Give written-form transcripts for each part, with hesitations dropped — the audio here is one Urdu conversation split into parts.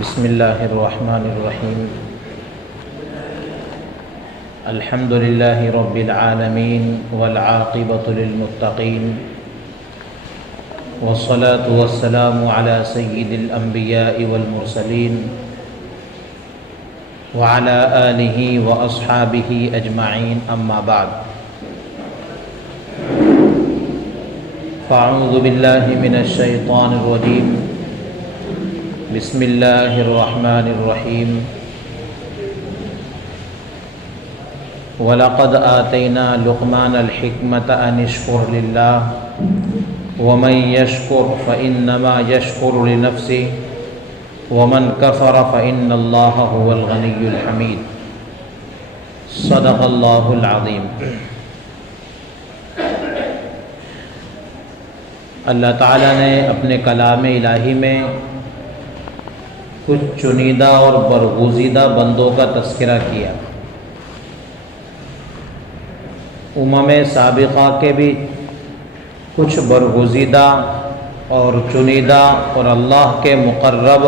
بسم اللہ الرحمن الرحیم الحمد للہ رب العالمین والعاقبۃ للمتقین والصلاة والسلام علی سید الانبیاء والمرسلین وعلی آلہ واصحابہ اجمعین اما بعد فاعوذ باللہ من الشیطان الرجیم بسم اللہ الرحمن الرحیم وَلَقَدْ آتَيْنَا لُقْمَانَ الْحِكْمَةَ أَنِ اشْكُرْ لِلَّهِ وَمَنْ يَشْكُرْ فَإِنَّمَا يَشْكُرُ لِنَفْسِهِ وَمَنْ كَفَرَ فَإِنَّ اللَّهَ هُوَ الْغَنِيُّ الْحَمِيدُ صدق اللہ العظیم۔ اللہ تعالیٰ نے اپنے کلام الہی میں کچھ چنیدہ اور برگزیدہ بندوں کا تذکرہ کیا۔ سابقہ کے بھی کچھ برگزیدہ اور چنیدہ اور اللہ کے مقرب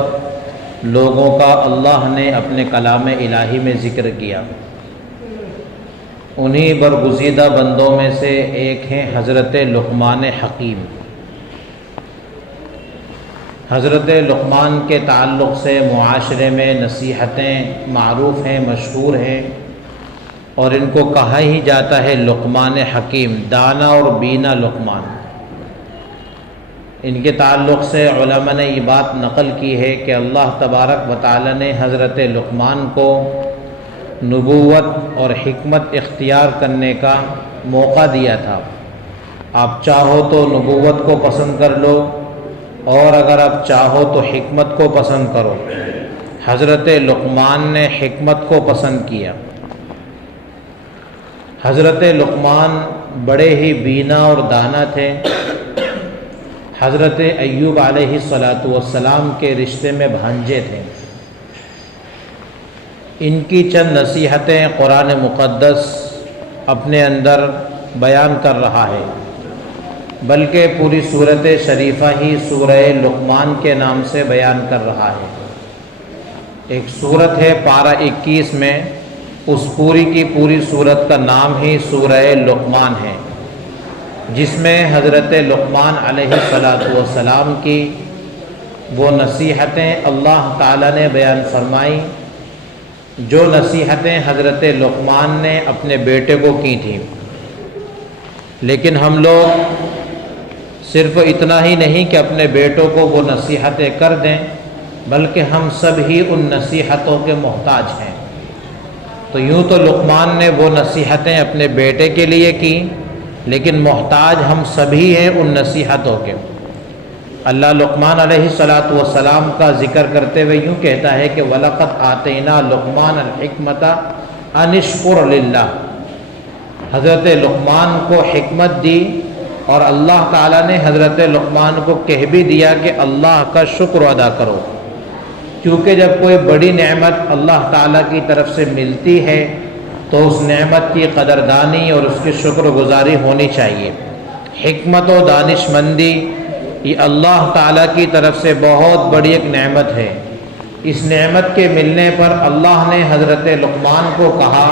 لوگوں کا اللہ نے اپنے کلام الہی میں ذکر کیا۔ انہی برگزیدہ بندوں میں سے ایک ہیں حضرت لقمان حکیم۔ حضرت لقمان کے تعلق سے معاشرے میں نصیحتیں معروف ہیں، مشہور ہیں، اور ان کو کہا ہی جاتا ہے لقمان حکیم، دانا اور بینا لقمان۔ ان کے تعلق سے علماء نے یہ بات نقل کی ہے کہ اللہ تبارک و تعالی نے حضرت لقمان کو نبوت اور حکمت اختیار کرنے کا موقع دیا تھا۔ آپ چاہو تو نبوت کو پسند کر لو، اور اگر آپ چاہو تو حکمت کو پسند کرو۔ حضرت لقمان نے حکمت کو پسند کیا۔ حضرت لقمان بڑے ہی بینا اور دانا تھے۔ حضرت ایوب علیہ السلام کے رشتے میں بھانجے تھے۔ ان کی چند نصیحتیں قرآن مقدس اپنے اندر بیان کر رہا ہے، بلکہ پوری صورت شریفہ ہی سورہ لقمان کے نام سے بیان کر رہا ہے۔ ایک صورت ہے پارہ 21 میں، اس پوری کی پوری صورت کا نام ہی سورہ لقمان ہے، جس میں حضرت لقمان علیہ السلام کی وہ نصیحتیں اللہ تعالیٰ نے بیان فرمائیں، جو نصیحتیں حضرت لقمان نے اپنے بیٹے کو کی تھیں۔ لیکن ہم لوگ صرف اتنا ہی نہیں کہ اپنے بیٹوں کو وہ نصیحتیں کر دیں، بلکہ ہم سب ہی ان نصیحتوں کے محتاج ہیں۔ تو یوں تو لقمان نے وہ نصیحتیں اپنے بیٹے کے لیے کی، لیکن محتاج ہم سبھی ہیں ان نصیحتوں کے۔ اللہ لقمان علیہ السلام کا ذکر کرتے ہوئے یوں کہتا ہے کہ وَلَقَدْ آتَيْنَا لُقْمَانَ الْحِكْمَةَ أَنِ اشْكُرْ لِلَّهِ۔ حضرت لقمان کو حکمت دی، اور اللہ تعالیٰ نے حضرت لقمان کو کہہ بھی دیا کہ اللہ کا شکر ادا کرو، کیونکہ جب کوئی بڑی نعمت اللہ تعالیٰ کی طرف سے ملتی ہے تو اس نعمت کی قدردانی اور اس کی شکر گزاری ہونی چاہیے۔ حکمت و دانش مندی یہ اللہ تعالیٰ کی طرف سے بہت بڑی ایک نعمت ہے۔ اس نعمت کے ملنے پر اللہ نے حضرت لقمان کو کہا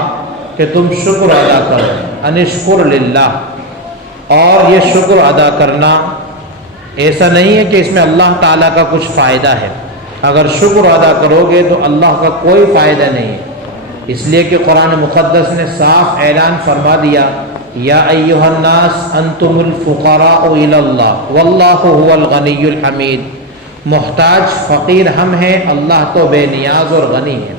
کہ تم شکر ادا کرو، ان اشکر للہ۔ اور یہ شکر ادا کرنا ایسا نہیں ہے کہ اس میں اللہ تعالیٰ کا کچھ فائدہ ہے۔ اگر شکر ادا کرو گے تو اللہ کا کوئی فائدہ نہیں ہے، اس لیے کہ قرآن مقدس نے صاف اعلان فرما دیا یا ایھا الناس انتم الفقراء الی اللہ واللہ هو الغنی الحمید۔ محتاج فقیر ہم ہیں، اللہ تو بے نیاز اور غنی ہے۔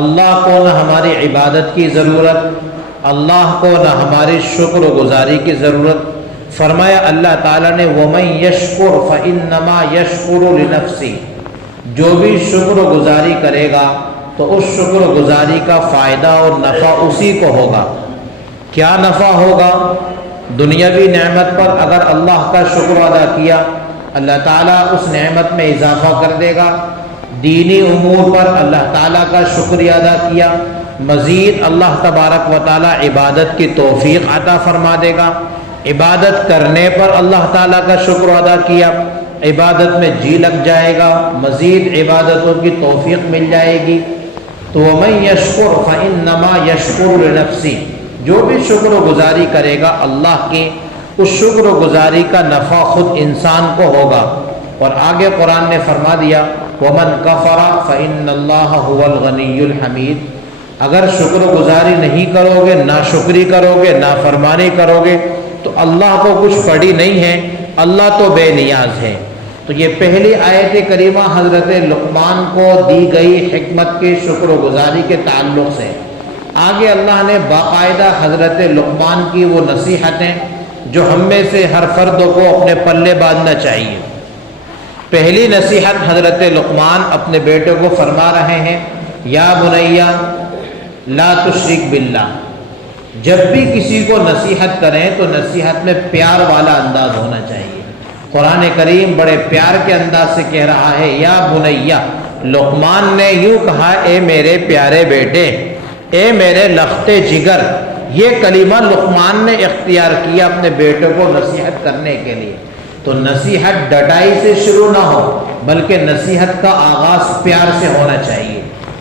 اللہ کو نہ ہماری عبادت کی ضرورت، اللہ کو نہ ہماری شکر و گزاری کی ضرورت۔ فرمایا اللہ تعالیٰ نے وَمَن يَشْكُرْ فَإِنَّمَا يَشْكُرُ لِنَفْسِهِ، جو بھی شکر و گزاری کرے گا تو اس شکر و گزاری کا فائدہ اور نفع اسی کو ہوگا۔ کیا نفع ہوگا؟ دنیاوی نعمت پر اگر اللہ کا شکر ادا کیا، اللہ تعالیٰ اس نعمت میں اضافہ کر دے گا۔ دینی امور پر اللہ تعالیٰ کا شکریہ ادا کیا، مزید اللہ تبارک و تعالیٰ عبادت کی توفیق عطا فرما دے گا۔ عبادت کرنے پر اللہ تعالیٰ کا شکر ادا کیا عبادت میں جی لگ جائے گا، مزید عبادتوں کی توفیق مل جائے گی۔ تو وَمَن يَشْكُرْ فَإِنَّمَا يَشْكُرُ لِنَفْسِهِ، جو بھی شکر و گزاری کرے گا اللہ کی، اس شکر و گزاری کا نفع خود انسان کو ہوگا۔ اور آگے قرآن نے فرما دیا وَمَن كَفَرَ فَإِنَّ اللَّهَ هُوَ الْغَنِيُّ الْحَمِيدُ، اگر شکر و گزاری نہیں کرو گے، ناشکری کرو گے، نافرمانی کرو گے تو اللہ کو کچھ پڑی نہیں ہے، اللہ تو بے نیاز ہے۔ تو یہ پہلی آیت کریمہ حضرت لقمان کو دی گئی حکمت کے شکر و گزاری کے تعلق سے۔ آگے اللہ نے باقاعدہ حضرت لقمان کی وہ نصیحتیں جو ہم میں سے ہر فرد کو اپنے پلے باندھنا چاہیے۔ پہلی نصیحت حضرت لقمان اپنے بیٹے کو فرما رہے ہیں یا بنیا لا تشرک باللہ۔ جب بھی کسی کو نصیحت کریں تو نصیحت میں پیار والا انداز ہونا چاہیے۔ قرآن کریم بڑے پیار کے انداز سے کہہ رہا ہے یا بنیا، لقمان نے یوں کہا اے میرے پیارے بیٹے، اے میرے لختے جگر۔ یہ کلمہ لقمان نے اختیار کیا اپنے بیٹے کو نصیحت کرنے کے لیے۔ تو نصیحت ڈٹائی سے شروع نہ ہو بلکہ نصیحت کا آغاز پیار سے ہونا چاہیے۔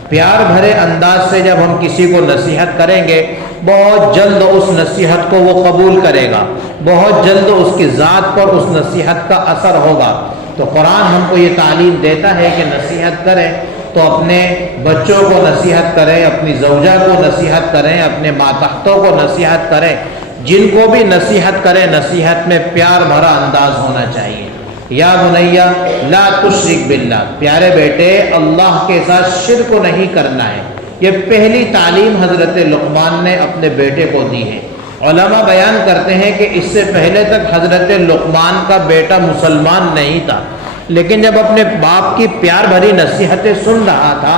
پیار بھرے انداز سے جب ہم کسی کو نصیحت کریں گے بہت جلد اس نصیحت کو وہ قبول کرے گا، بہت جلد اس کی ذات پر اس نصیحت کا اثر ہوگا۔ تو قرآن ہم کو یہ تعلیم دیتا ہے کہ نصیحت کریں تو اپنے بچوں کو نصیحت کریں، اپنی زوجہ کو نصیحت کریں، اپنے ماتحتوں کو نصیحت کریں، جن کو بھی نصیحت کریں نصیحت میں پیار بھرا انداز ہونا چاہیے۔ یا بنیا لا تشرک باللہ، پیارے بیٹے اللہ کے ساتھ شرک کو نہیں کرنا ہے۔ یہ پہلی تعلیم حضرت لقمان نے اپنے بیٹے کو دی ہے۔ علماء بیان کرتے ہیں کہ اس سے پہلے تک حضرت لقمان کا بیٹا مسلمان نہیں تھا، لیکن جب اپنے باپ کی پیار بھری نصیحتیں سن رہا تھا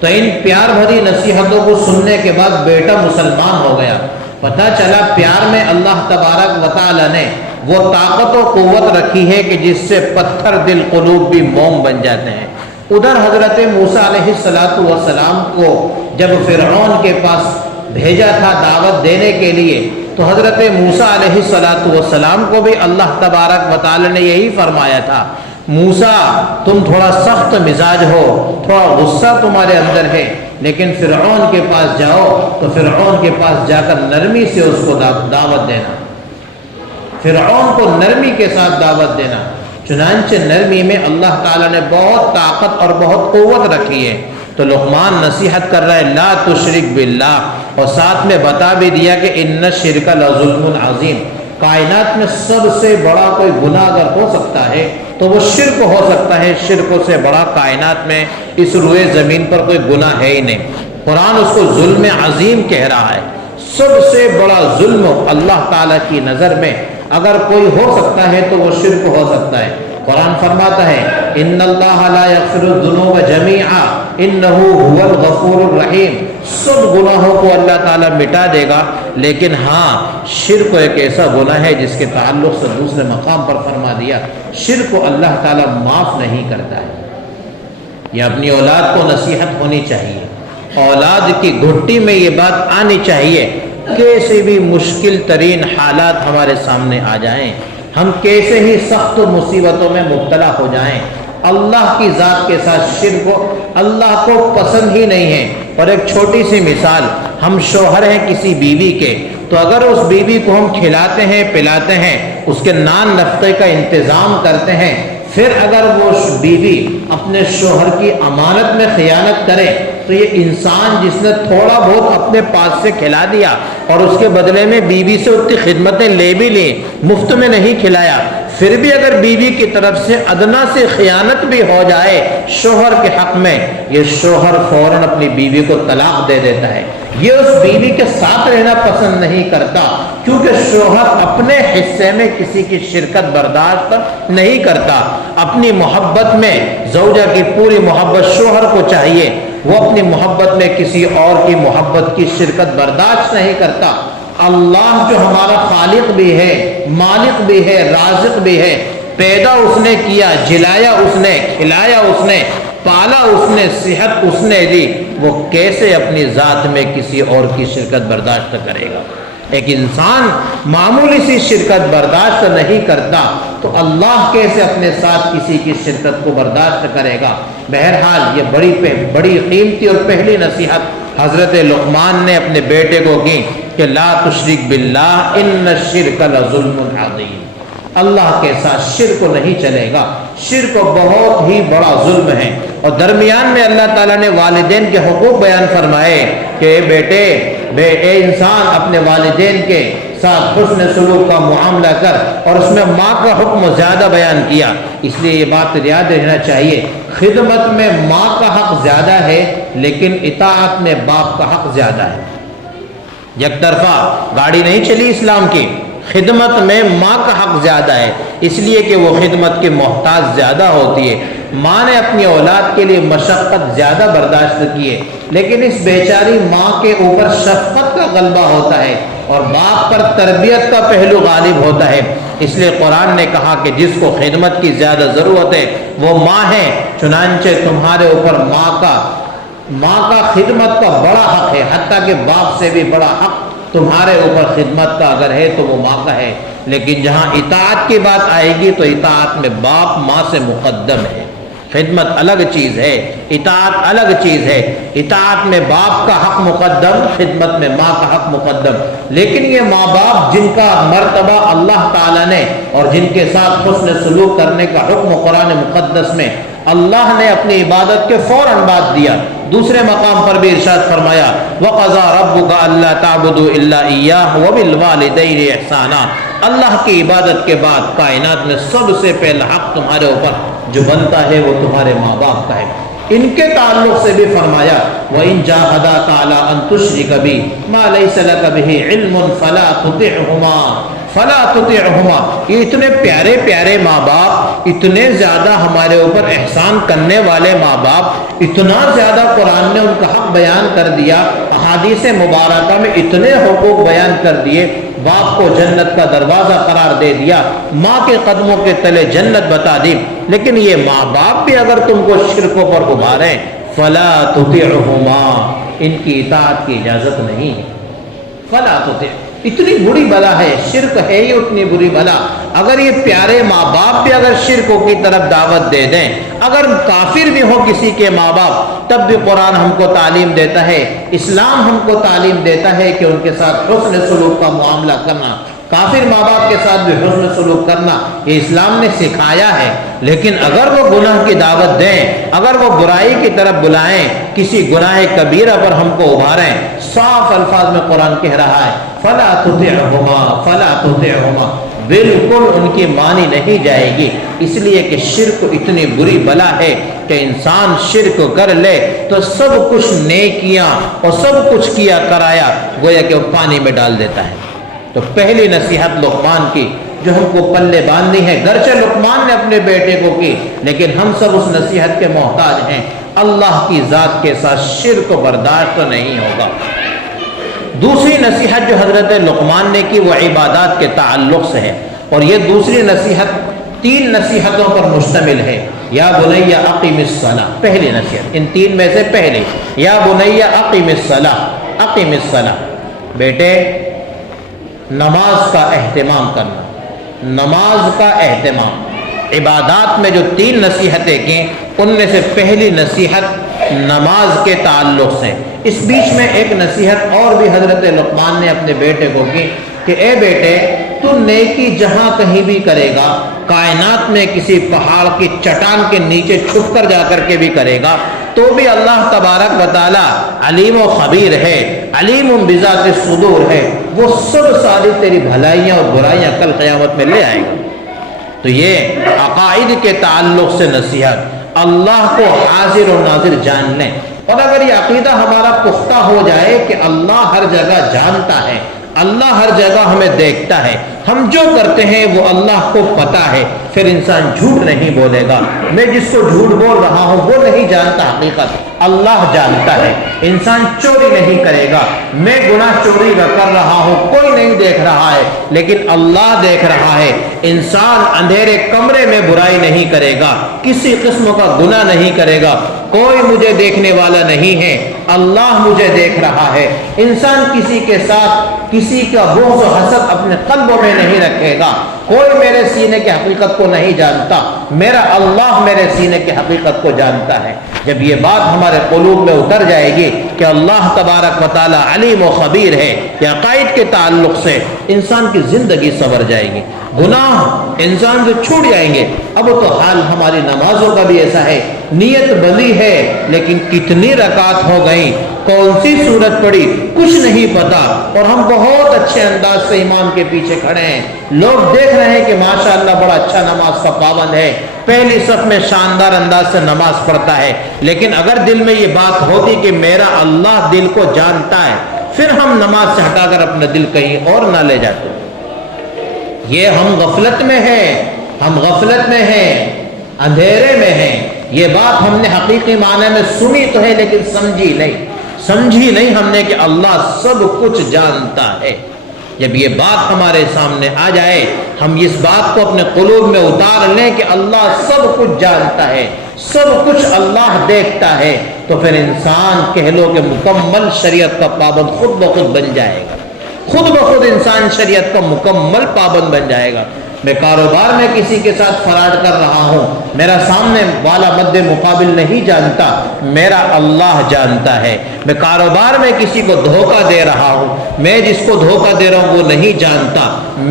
تو ان پیار بھری نصیحتوں کو سننے کے بعد بیٹا مسلمان ہو گیا۔ پتہ چلا پیار میں اللہ تبارک و تعالی نے وہ طاقت و قوت رکھی ہے کہ جس سے پتھر دل قلوب بھی موم بن جاتے ہیں۔ ادھر حضرت موسیٰ علیہ السلام کو جب فرعون کے پاس بھیجا تھا دعوت دینے کے لیے تو حضرت موسیٰ علیہ السلام کو بھی اللہ تبارک و تعالی نے یہی فرمایا تھا موسیٰ تم تھوڑا سخت مزاج ہو، تھوڑا غصہ تمہارے اندر ہے، لیکن فرعون کے پاس جاؤ تو فرعون کے پاس جا کر نرمی سے اس کو دعوت دینا، فرعون کو نرمی کے ساتھ دعوت دینا۔ چنانچہ نرمی میں اللہ تعالیٰ نے بہت طاقت اور بہت قوت رکھی ہے۔ تو لقمان نصیحت کر رہا ہے لا تشرک باللہ، اور ساتھ میں بتا بھی دیا کہ ان الشرک لظلم عظیم، کائنات میں سب سے بڑا کوئی گناہ اگر ہو سکتا ہے تو وہ شرک ہو سکتا ہے۔ شرک سے بڑا کائنات میں اس روئے زمین پر کوئی گناہ ہے ہی نہیں۔ قرآن اس کو ظلم عظیم کہہ رہا ہے۔ سب سے بڑا ظلم اللہ تعالیٰ کی نظر میں اگر کوئی ہو سکتا ہے تو وہ شرک ہو سکتا ہے۔ قرآن فرماتا ہے ان اللہ لا یغفر الذنوب جمیعا انہ هو الغفور الرحیم، سب گناہوں کو اللہ تعالیٰ مٹا دے گا، لیکن ہاں شرک ایک ایسا گناہ ہے جس کے تعلق سے دوسرے مقام پر فرما دیا شرک کو اللہ تعالیٰ معاف نہیں کرتا ہے۔ یہ اپنی اولاد کو نصیحت ہونی چاہیے، اولاد کی گھٹی میں یہ بات آنی چاہیے کیسے بھی مشکل ترین حالات ہمارے سامنے آ جائیں، ہم کیسے ہی سخت مصیبتوں میں مبتلا ہو جائیں، اللہ کی ذات کے ساتھ شرک کو اللہ کو پسند ہی نہیں ہے۔ اور ایک چھوٹی سی مثال، ہم شوہر ہیں کسی بیوی کے، تو اگر اس بیوی کو ہم کھلاتے ہیں پلاتے ہیں، اس کے نان نفقے کا انتظام کرتے ہیں، پھر اگر وہ بیوی اپنے شوہر کی امانت میں خیانت کرے تو یہ انسان جس نے تھوڑا بہت اپنے پاس سے کھلا دیا اور اس کے بدلے میں بیوی سے اتنی خدمتیں لے بھی لیں، مفت میں نہیں کھلایا، پھر بھی اگر بیوی کی طرف سے ادنا سے خیانت بھی ہو جائے شوہر کے حق میں، یہ شوہر فوراً اپنی بیوی کو طلاق دے دیتا ہے۔ یہ اس بیوی کے ساتھ رہنا پسند نہیں کرتا کیونکہ شوہر اپنے حصے میں کسی کی شرکت برداشت نہیں کرتا۔ اپنی محبت میں زوجہ کی پوری محبت شوہر کو چاہیے، وہ اپنی محبت میں کسی اور کی محبت کی شرکت برداشت نہیں کرتا۔ اللہ جو ہمارا خالق بھی ہے، مالک بھی ہے، رازق بھی ہے، پیدا اس نے کیا، جلایا اس نے، کھلایا اس نے، پالا اس نے، صحت اس نے دی، وہ کیسے اپنی ذات میں کسی اور کی شرکت برداشت کرے گا؟ ایک انسان معمولی سی شرکت برداشت نہیں کرتا تو اللہ کیسے اپنے ساتھ کسی کی شرکت کو برداشت کرے گا؟ بہرحال یہ بڑی قیمتی اور پہلی نصیحت حضرت لقمان نے اپنے بیٹے کو کی کہ لا تشرک باللہ ان الشرک لظلم عظیم، اللہ کے ساتھ شرک نہیں چلے گا، شرک بہت ہی بڑا ظلم ہے۔ اور درمیان میں اللہ تعالیٰ نے والدین کے حقوق بیان فرمائے کہ اے بیٹے، اے انسان اپنے والدین کے ساتھ حسن سلوک کا معاملہ کر، اور اس میں ماں کا حکم زیادہ بیان کیا۔ اس لیے یہ بات یاد رہنا چاہیے، خدمت میں ماں کا حق زیادہ ہے لیکن اطاعت میں باپ کا حق زیادہ ہے۔ یک طرفہ گاڑی نہیں چلی اسلام کی، خدمت میں ماں کا حق زیادہ ہے، اس لیے کہ وہ خدمت کے محتاج زیادہ ہوتی ہے۔ ماں نے اپنی اولاد کے لیے مشقت زیادہ برداشت کی ہے، لیکن اس بیچاری ماں کے اوپر شفقت کا غلبہ ہوتا ہے اور باپ پر تربیت کا پہلو غالب ہوتا ہے۔ اس لیے قرآن نے کہا کہ جس کو خدمت کی زیادہ ضرورت ہے وہ ماں ہے، چنانچہ تمہارے اوپر ماں کا خدمت کا بڑا حق ہے، حتیٰ کہ باپ سے بھی بڑا حق تمہارے اوپر خدمت کا اگر ہے تو وہ ماں کا ہے۔ لیکن جہاں اطاعت کی بات آئے گی تو اطاعت میں باپ ماں سے مقدم ہے۔ خدمت الگ چیز ہے، اطاعت الگ چیز ہے۔ اطاعت میں باپ کا حق مقدم، خدمت میں ماں کا حق مقدم۔ لیکن یہ ماں باپ جن کا مرتبہ اللہ تعالیٰ نے اور جن کے ساتھ حسن سلوک کرنے کا حکم قرآن مقدس میں اللہ نے اپنی عبادت کے فوراً بعد دیا، دوسرے مقام پر بھی ارشاد فرمایا وَقَضَىٰ رَبُّكَ أَلَّا تَعْبُدُوا إِلَّا إِيَّاهُ وَبِالْوَالِدَيْنِ إِحْسَانًا۔ اللہ کی عبادت کے بعد کائنات میں سب سے پہلا حق تمہارے اوپر جو بنتا ہے وہ تمہارے ماں باپ کا ہے۔ ان کے تعلق سے بھی فرمایا وَإِن جَاهَدَاكَ عَلَىٰ أَن تُشْرِكَ بِي مَا لَيْسَ لَكَ بِهِ عِلْمٌ فَلَا تُطِعْهُمَا۔ یہ اتنے پیارے پیارے ماں باپ، اتنے زیادہ ہمارے اوپر احسان کرنے والے ماں باپ، اتنا زیادہ قرآن نے ان کا حق بیان کر دیا، احادیث مبارکہ میں اتنے حقوق بیان کر دیے، باپ کو جنت کا دروازہ قرار دے دیا، ماں کے قدموں کے تلے جنت بتا دی، لیکن یہ ماں باپ بھی اگر تم کو شرکوں پر ابھاریں فلا تطیعہما، ان کی اطاعت کی اجازت نہیں ہے۔ فلا تطیع، اتنی بری بلا ہے، شرک ہے یہ اتنی بری بلا۔ اگر یہ پیارے ماں باپ بھی اگر شرکوں کی طرف دعوت دے دیں، اگر کافر بھی ہو کسی کے ماں باپ، تب بھی قرآن ہم کو تعلیم دیتا ہے، اسلام ہم کو تعلیم دیتا ہے کہ ان کے ساتھ حسن سلوک کا معاملہ کرنا، کافر ماں باپ کے ساتھ بھی حسن سلوک کرنا یہ اسلام نے سکھایا ہے۔ لیکن اگر وہ گناہ کی دعوت دیں، اگر وہ برائی کی طرف بلائیں، کسی گناہ کبیرہ پر ہم کو ابھاریں، صاف الفاظ میں قرآن کہہ رہا ہے فلا تطعہما، فلا تطعہما، بالکل ان کی مانی نہیں جائے گی، اس لیے کہ شرک اتنی بری بلا ہے کہ انسان شرک کر لے تو سب کچھ نیکیاں اور سب کچھ کیا کرایا گویا کہ وہ پانی میں ڈال دیتا ہے۔ تو پہلی نصیحت لقمان کی جو ہم کو پلے باندھنی ہے، گرچہ لقمان نے اپنے بیٹے کو کی لیکن ہم سب اس نصیحت کے محتاج ہیں، اللہ کی ذات کے ساتھ شرک برداشت نہیں ہوگا۔ دوسری نصیحت جو حضرت لقمان نے کی وہ عبادات کے تعلق سے ہے، اور یہ دوسری نصیحت 3 نصیحتوں پر مشتمل ہے۔ یا بنی اقیم الصلاۃ، پہلی نصیحت، ان 3 میں سے پہلی، یا بنی اقیم الصلاۃ، اقیم الصلاۃ، بیٹے نماز کا اہتمام کرنا، نماز کا اہتمام۔ عبادات میں جو 3 نصیحتیں کی ان میں سے پہلی نصیحت نماز کے تعلق سے۔ اس بیچ میں ایک نصیحت اور بھی حضرت لقمان نے اپنے بیٹے کو کی کہ اے بیٹے تو نیکی جہاں کہیں بھی کرے گا، کائنات میں کسی پہاڑ کی چٹان کے نیچے چھپ کر جا کر کے بھی کرے گا تو بھی اللہ تبارک و تعالی علیم و خبیر ہے، علیم بذات الصدور ہے، وہ سب ساری تیری بھلائیاں اور برائیاں کل قیامت میں لے آئے گا۔ تو یہ عقائد کے تعلق سے نصیحت، اللہ کو حاضر و ناظر جان لیں، اور اگر یہ عقیدہ ہمارا پختہ ہو جائے کہ اللہ ہر جگہ جانتا ہے، اللہ ہر جگہ ہمیں دیکھتا ہے، ہم جو کرتے ہیں وہ اللہ کو پتا ہے، پھر انسان جھوٹ نہیں بولے گا۔ میں جس کو جھوٹ بول رہا ہوں وہ نہیں جانتا حقیقت، اللہ جانتا ہے۔ انسان چوری نہیں کرے گا، میں گناہ چوری کا کر رہا ہوں، کوئی نہیں دیکھ رہا ہے لیکن اللہ دیکھ رہا ہے۔ انسان اندھیرے کمرے میں برائی نہیں کرے گا، کسی قسم کا گناہ نہیں کرے گا، کوئی مجھے دیکھنے والا نہیں ہے، اللہ مجھے دیکھ رہا ہے۔ انسان کسی کے ساتھ کسی کا بغض و حسد اپنے قلبوں میں نہیں رکھے گا۔ کوئی میرے سینے کی حقیقت کو نہیں جانتا، میرا اللہ میرے سینے کی حقیقت کو جانتا ہے۔ جب یہ بات ہمارے قلوب میں اتر جائے گی کہ اللہ تبارک و تعالی علیم و خبیر ہے، یا عقائد کے تعلق سے انسان کی زندگی سنور جائے گی، گناہ انسان سے چھوٹ جائیں گے۔ اب تو حال ہماری نمازوں کا بھی ایسا ہے، نیت بندی ہے لیکن کتنی رکعت ہو گئی، کون سی سورت پڑھی کچھ نہیں پتا، اور ہم بہت اچھے انداز سے امام کے پیچھے کھڑے ہیں، لوگ دیکھ رہے ہیں کہ ماشاءاللہ بڑا اچھا نماز کا پابند ہے، پہلی صف میں شاندار انداز سے نماز پڑھتا ہے، لیکن اگر دل میں یہ بات ہوتی کہ میرا اللہ دل کو جانتا ہے، پھر ہم نماز سے ہٹا کر اپنا دل کہیں اور نہ لے جاتے۔ یہ ہم غفلت میں ہیں، ہم غفلت میں ہیں، اندھیرے میں ہیں۔ یہ بات ہم نے حقیقی معنی میں سنی تو ہے لیکن سمجھی نہیں ہم نے کہ اللہ سب کچھ جانتا ہے۔ جب یہ بات ہمارے سامنے آ جائے، ہم اس بات کو اپنے قلوب میں اتار لیں کہ اللہ سب کچھ جانتا ہے، سب کچھ اللہ دیکھتا ہے، تو پھر انسان کہہ لو کہ مکمل شریعت کا پابند خود بخود بن جائے گا، خود بخود انسان شریعت کا مکمل پابند بن جائے گا۔ میں کاروبار میں کسی کے ساتھ فراڈ کر رہا ہوں، میرا سامنے والا مد مقابل نہیں جانتا، میرا اللہ جانتا ہے۔ میں کاروبار میں کسی کو دھوکہ دے رہا ہوں، میں جس کو دھوکہ دے رہا ہوں وہ نہیں جانتا،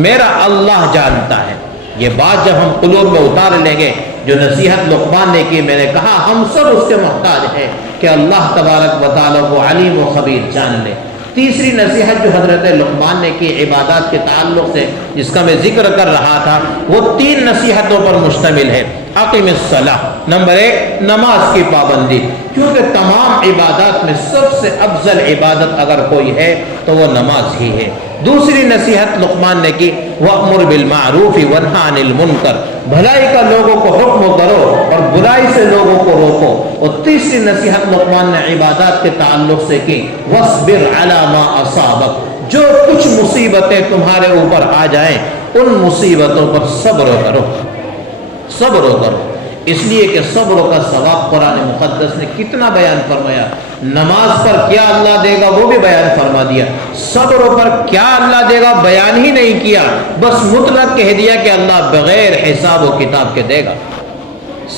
میرا اللہ جانتا ہے۔ یہ بات جب ہم قلوب میں اتار لیں گے، جو نصیحت لقمان نے کی، میں نے کہا ہم سب اس کے محتاج ہیں کہ اللہ تبارک و تعالیٰ کو علیم و خبیر جان لے۔ تیسری نصیحت جو حضرت لقمان نے کی عبادات کے تعلق سے، جس کا میں ذکر کر رہا تھا، وہ 3 نصیحتوں پر مشتمل ہے۔ اقیم الصلاۃ، نمبر 1 نماز کی پابندی، کیونکہ تمام عبادات میں سب سے افضل عبادت اگر کوئی ہے تو وہ نماز ہی ہے۔ دوسری نصیحت لقمان نے کی، وَأْمُرْ بِالْمَعْرُوفِ وَانْهَ عَنِ الْمُنْكَرِ، بھلائی کا لوگوں کو حکم کرو اور برائی سے لوگوں کو روکو۔ اور تیسری نصیحت لقمان نے عبادات کے تعلق سے کی، وَاصْبِرْ عَلَى مَا أَصَابَكَ، جو کچھ مصیبتیں تمہارے اوپر آ جائیں ان مصیبتوں پر صبر کرو، صبر کرو، اس لیے کہ صبر کا ثواب قرآن مقدس نے کتنا بیان فرمایا۔ نماز پر کیا اللہ دے گا وہ بھی بیان فرما دیا، صبر پر کیا اللہ دے گا بیان ہی نہیں کیا، بس مطلق کہہ دیا کہ اللہ بغیر حساب و کتاب کے دے گا۔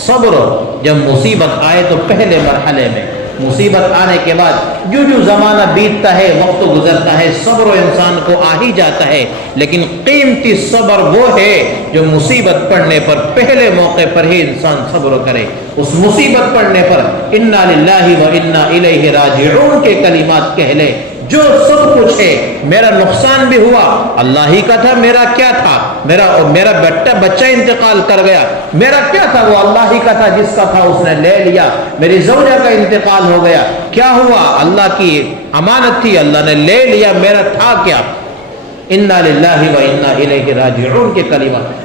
صبر، جب مصیبت آئے تو پہلے مرحلے میں، مصیبت آنے کے بعد جو زمانہ بیتتا ہے، وقت گزرتا ہے، صبر و انسان کو آ ہی جاتا ہے، لیکن قیمتی صبر وہ ہے جو مصیبت پڑنے پر پہلے موقع پر ہی انسان صبر کرے۔ اس مصیبت پڑنے پر انا للہ و انا الیہ راجعون کے کلمات کہہ لے، جو سب کچھ ہے، میرا نقصان بھی ہوا اللہ ہی کا تھا، میرا کیا تھا، میرا بچہ انتقال کر گیا، میرا کیا تھا، وہ اللہ ہی کا تھا، جس کا تھا اس نے لے لیا، میری زوجہ کا انتقال ہو گیا، کیا ہوا، اللہ کی امانت تھی اللہ نے لے لیا، میرا تھا کیا۔ انا للہ و انا الیہ راجعون کے کلمات،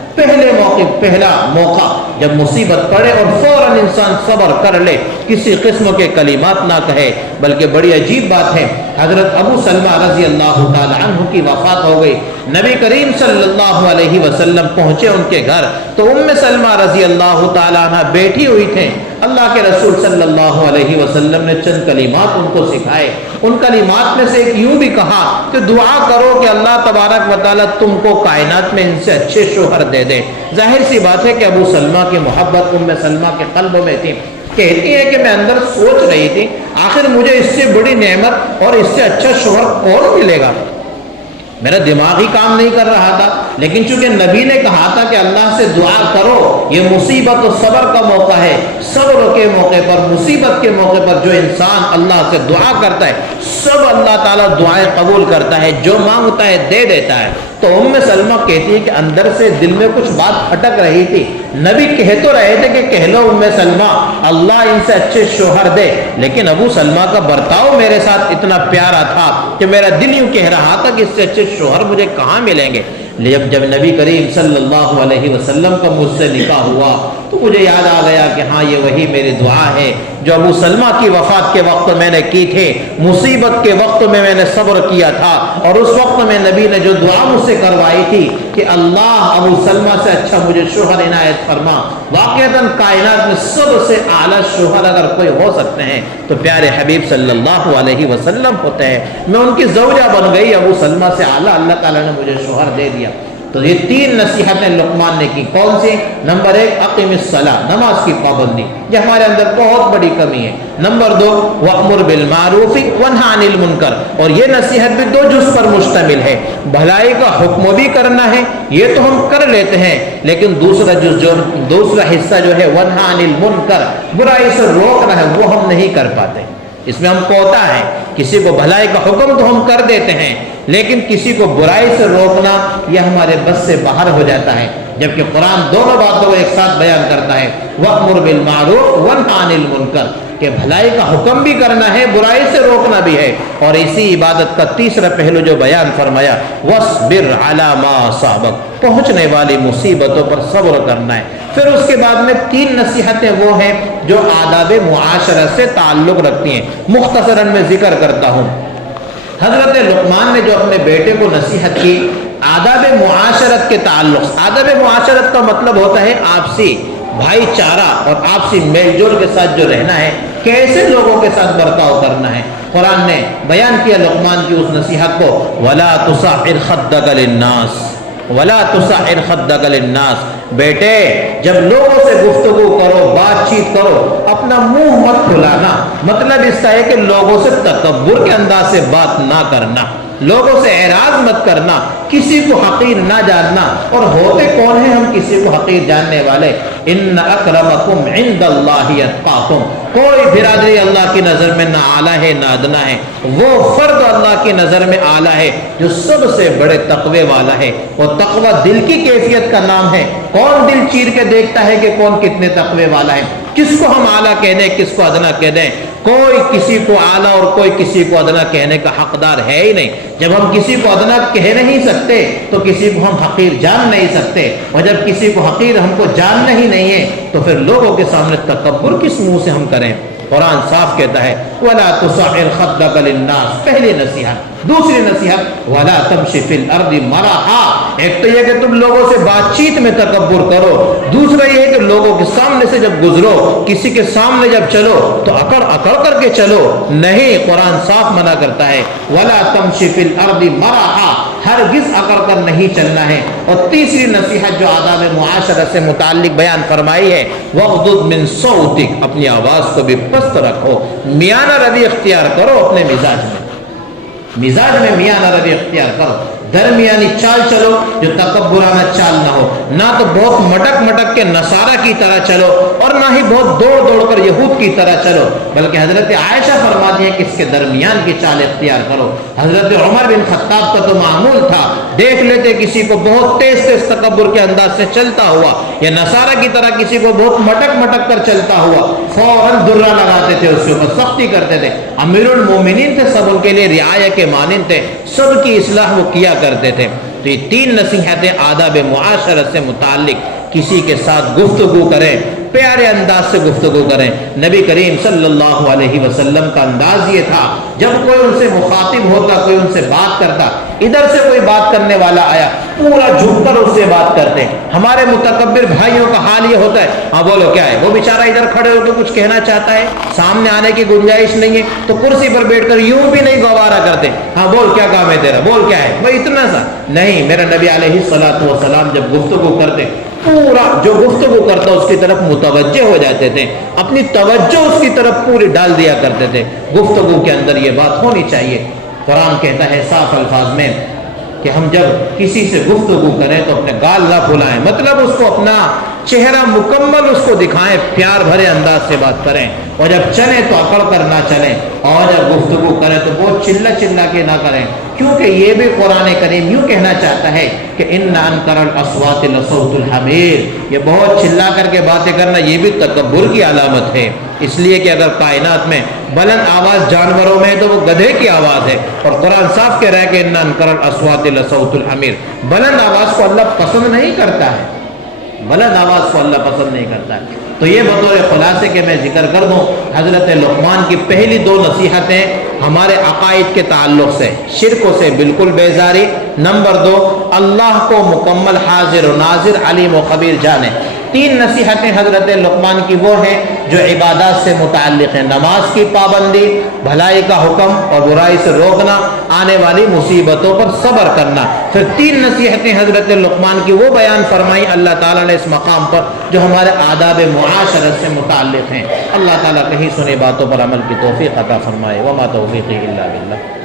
پہلا موقع جب مصیبت پڑے اور فوراً انسان صبر کر لے، کسی قسم کے کلمات نہ کہے۔ بلکہ بڑی عجیب بات ہے، حضرت ابو سلمہ رضی اللہ تعالی عنہ کی وفات ہو گئی، نبی کریم صلی اللہ علیہ وسلم پہنچے ان کے گھر تو ام سلمہ رضی اللہ تعالی عنہ بیٹھی ہوئی تھیں۔ اللہ کے رسول صلی اللہ علیہ وسلم نے چند کلمات ان کو سکھائے، ان کلمات میں سے ایک یوں بھی کہا کہ دعا کرو کہ اللہ تبارک و تعالیٰ تم کو کائنات میں ان سے اچھے شوہر دے دے۔ ظاہر سی بات ہے کہ ابو سلمہ کی محبت ام سلمہ کے قلب میں تھی۔ کہتی ہے کہ میں اندر سوچ رہی تھی آخر مجھے اس سے بڑی نعمت اور اس سے اچھا شوہر کون ملے گا، میرا دماغ ہی کام نہیں کر رہا تھا، لیکن چونکہ نبی نے کہا تھا کہ اللہ سے دعا کرو، یہ مصیبت و صبر کا موقع ہے، صبر کے موقع پر، مصیبت کے موقع پر جو انسان اللہ سے دعا کرتا ہے سب اللہ تعالیٰ دعائیں قبول کرتا ہے، جو مانگتا ہے دے دیتا ہے۔ تو ام سلمہ کہتی ہے کہ اندر سے دل میں کچھ بات کھٹک رہی تھی، نبی کہہ تو رہے تھے کہ کہہ لو ام سلمہ اللہ ان سے اچھے شوہر دے، لیکن ابو سلمہ کا برتاؤ میرے ساتھ اتنا پیارا تھا کہ میرا دل یوں کہہ رہا تھا کہ اس سے اچھے شوہر مجھے کہاں ملیں گے۔ جب نبی کریم صلی اللہ علیہ وسلم کا مجھ سے نکاح ہوا تو مجھے یاد آ گیا کہ ہاں یہ وہی میری دعا ہے جو ابو سلمہ کی وفات کے وقت میں نے کی تھی، مصیبت کے وقت میں نے صبر کیا تھا، اور اس وقت میں نبی نے جو دعا مجھ سے کروائی تھی کہ اللہ ابو سلمہ سے اچھا مجھے شوہر عنایت فرما، واقعتاً کائنات میں سب سے اعلیٰ شوہر اگر کوئی ہو سکتے ہیں تو پیارے حبیب صلی اللہ علیہ وسلم ہوتے ہیں، میں ان کی زوجہ بن گئی، ابو سلمہ سے اعلیٰ اللہ تعالیٰ نے مجھے شوہر دے دیا۔ تو یہ تین نصیحتیں لقمان نے کی، کون سی؟ نمبر ایک اقیم الصلاۃ، نماز کی پابندی، یہ ہمارے اندر بہت بڑی کمی ہے۔ نمبر دو وأمر بالمعروف وانہ عن المنکر، اور یہ نصیحت بھی دو جز پر مشتمل ہے، بھلائی کا حکم بھی کرنا ہے، یہ تو ہم کر لیتے ہیں، لیکن دوسرا حصہ جو ہے وانہ عن المنکر، برائی سے روکنا ہے، وہ ہم نہیں کر پاتے، اس میں ہم کوتا ہے۔ کسی کو بھلائی کا حکم تو ہم کر دیتے ہیں، لیکن کسی کو برائی سے روکنا یہ ہمارے بس سے باہر ہو جاتا ہے، جبکہ قرآن دونوں باتوں کو ایک ساتھ بیان کرتا ہے، وَأْمُرْ بِالْمَعْرُوفِ وَانْهَ عَنِ الْمُنْكَرِ، کہ بھلائی کا حکم بھی کرنا ہے، برائی سے روکنا بھی ہے۔ اور اسی عبادت کا تیسرا پہلو جو بیان فرمایا، وَاصْبِرْ عَلَى مَا أَصَابَكَ، پہنچنے والی مصیبتوں پر صبر کرنا ہے۔ پھر اس کے بعد میں تین نصیحتیں وہ ہیں جو آداب معاشرت سے تعلق رکھتی ہیں، مختصراً میں ذکر کرتا ہوں۔ حضرت لقمان نے جو اپنے بیٹے کو نصیحت کی آداب معاشرت کے تعلق سے، آداب معاشرت کا مطلب ہوتا ہے آپسی بھائی چارہ اور آپسی میل جول کے ساتھ جو رہنا ہے، کیسے لوگوں کے ساتھ برتاؤ کرنا ہے۔ قرآن نے بیان کیا لقمان کی اس نصیحت کو، وَلَا تُصَعِّرْ خَدَّكَ لِلنَّاسِ وَلَا تُصَعِّرْ خَدَّكَ لِلنَّاسِ، بیٹے جب لوگوں سے گفتگو کرو، بات چیت کرو، اپنا منہ مت کھلانا، مطلب اس کا ہے کہ لوگوں سے تکبر کے انداز سے بات نہ کرنا، لوگوں سے اعراض مت کرنا، کسی کو حقیر نہ جاننا۔ اور ہوتے کون ہیں ہم کسی کو حقیر جاننے والے؟ ان اکرمکم عند اللہ اتقاکم، کوئی برادری اللہ کی نظر میں نہ اعلیٰ ہے نہ ادنا ہے، وہ فرد اللہ کی نظر میں اعلیٰ ہے جو سب سے بڑے تقوی والا ہے۔ وہ تقوی دل کی کیفیت کا نام ہے، کون دل چیر کے دیکھتا ہے کہ کون کتنے تقوی والا ہے، کس کو ہم اعلیٰ کہہ دیں کس کو ادنا کہہ دیں، کوئی کسی کو اعلیٰ اور کوئی کسی کو ادنا کہنے کا حقدار ہے ہی نہیں۔ جب ہم کسی کو ادنا کہہ نہیں سکتے تو کسی کو ہم حقیر جان نہیں سکتے، اور جب کسی کو حقیر ہم کو جاننا ہی نہیں ہے تو پھر لوگوں کے سامنے تکبر کس منہ سے ہم کریں؟ قرآن صاف کہتا ہے وَلَا تُصَعِّرْ خَدَّكَ لِلنَّاسِ، پہلی نصیحت۔ دوسری نصیحت وَلَا تَمْشِ فِي الْأَرْضِ مَرَحًا، ایک تو یہ کہ تم لوگوں سے بات چیت میں تکبر کرو، دوسرا یہ ہے کہ لوگوں کے سامنے سے جب گزرو، کسی کے سامنے جب چلو تو اکڑ اکڑ کر کے چلو، نہیں، قرآن صاف منع کرتا ہے وَلَا تَمْشِ فِي الْأَرْضِ مَرَحًا، ہرگز اکڑ کر نہیں چلنا ہے۔ اور تیسری نصیحت جو آداب معاشرت سے متعلق بیان فرمائی ہے، وَغْضُضْ مِنْ صَوْتِكَ، اپنی آواز کو بھی پست رکھو، میانہ روی اختیار کرو اپنے مزاج میں میانہ روی اختیار کرو، درمیانی چال چلو جو تکبرانہ چال نہ ہو، نہ تو بہت مٹک مٹک کے نصارہ کی طرح چلو اور نہ ہی بہت دوڑ دوڑ کر یہود کی طرح چلو، بلکہ حضرت عائشہ فرماتی ہے کہ اس کے درمیان کی چال اختیار کرو۔ حضرت عمر بن خطاب کا تو معمول تھا، دیکھ لیتے کسی کو بہت تیز تیز تکبر کے انداز سے چلتا ہوا یا نصارہ کی طرح کسی کو بہت مٹک مٹک کر چلتا ہوا، فوراً درہ لگاتے تھے، اس کے اوپر سختی کرتے تھے۔ امیر المومنین تھے، سب ان کے لیے رعایا کے مانند تھے، سب کی اصلاح وہ کیا کرتے تھے۔ تو یہ تین نصیحتیں آداب معاشرت سے متعلق، کسی کے ساتھ گفتگو کریں، پیارے انداز سے گفتگو کریں۔ نبی کریم صلی اللہ علیہ وسلم کا انداز یہ تھا، جب کوئی ان سے مخاطب ہوتا، کوئی ان سے بات کرتا، ادھر سے کوئی بات کرنے والا آیا، پورا جھک کر اس سے بات کرتے۔ ہمارے متکبر بھائیوں کا حال یہ ہوتا ہے، ہاں بولو کیا ہے، وہ بیچارہ ادھر کھڑے ہو کے کچھ کہنا چاہتا ہے، سامنے آنے کی گنجائش نہیں ہے تو کرسی پر بیٹھ کر یوں بھی نہیں گوارا کرتے، ہاں بول کیا کام ہے تیرا، بول کیا ہے بھائی، اتنا سا نہیں۔ میرا نبی علیہ الصلوۃ والسلام جب گفتگو کرتے، پورا جو گفتگو کرتا اس کی طرف متوجہ ہو جاتے تھے، اپنی توجہ اس کی طرف پوری ڈال دیا کرتے تھے۔ گفتگو کے اندر یہ بات ہونی چاہیے۔ قرآن کہتا ہے صاف الفاظ میں کہ ہم جب کسی سے گفتگو کریں تو اپنے گال نہ پھلائیں، مطلب اس کو اپنا چہرہ مکمل اس کو دکھائیں، پیار بھرے انداز سے بات کریں، اور جب چلیں تو اکڑ کر نہ چلیں، اور جب گفتگو کریں تو بہت چلا چلا کے نہ کریں، کیونکہ یہ بھی قرآن کریم یوں کہنا چاہتا ہے کہ ان انکر الاصوات لصوت الحمیر، یہ بہت چلا کر کے باتیں کرنا یہ بھی تکبر کی علامت ہے۔ اس لیے کہ اگر کائنات میں بلند آواز جانوروں میں ہے تو وہ گدھے کی آواز ہے، اور قرآن صاف کہہ رہا ہے کہ ان انکر الاصوات لصوت الحمیر، بلند آواز کو اللہ پسند نہیں کرتا ہے، بلند آواز کو اللہ پسند نہیں کرتا ہے۔ تو یہ بطور خلاصے کے میں ذکر کر دوں، حضرت لقمان کی پہلی دو نصیحتیں ہمارے عقائد کے تعلق سے، شرکوں سے بالکل بیزاری، نمبر 2، اللہ کو مکمل حاضر و ناظر علیم و خبیر جانے۔ 3 نصیحتیں حضرت لقمان کی وہ ہیں جو عبادات سے متعلق ہیں، نماز کی پابندی، بھلائی کا حکم اور برائی سے روکنا، آنے والی مصیبتوں پر صبر کرنا۔ پھر 3 نصیحتیں حضرت لقمان کی وہ بیان فرمائی اللہ تعالیٰ نے اس مقام پر جو ہمارے آداب معاشرت سے متعلق ہیں۔ اللہ تعالیٰ کہیں سنی باتوں پر عمل کی توفیق عطا فرمائے۔ وما توفیقی الا باللہ۔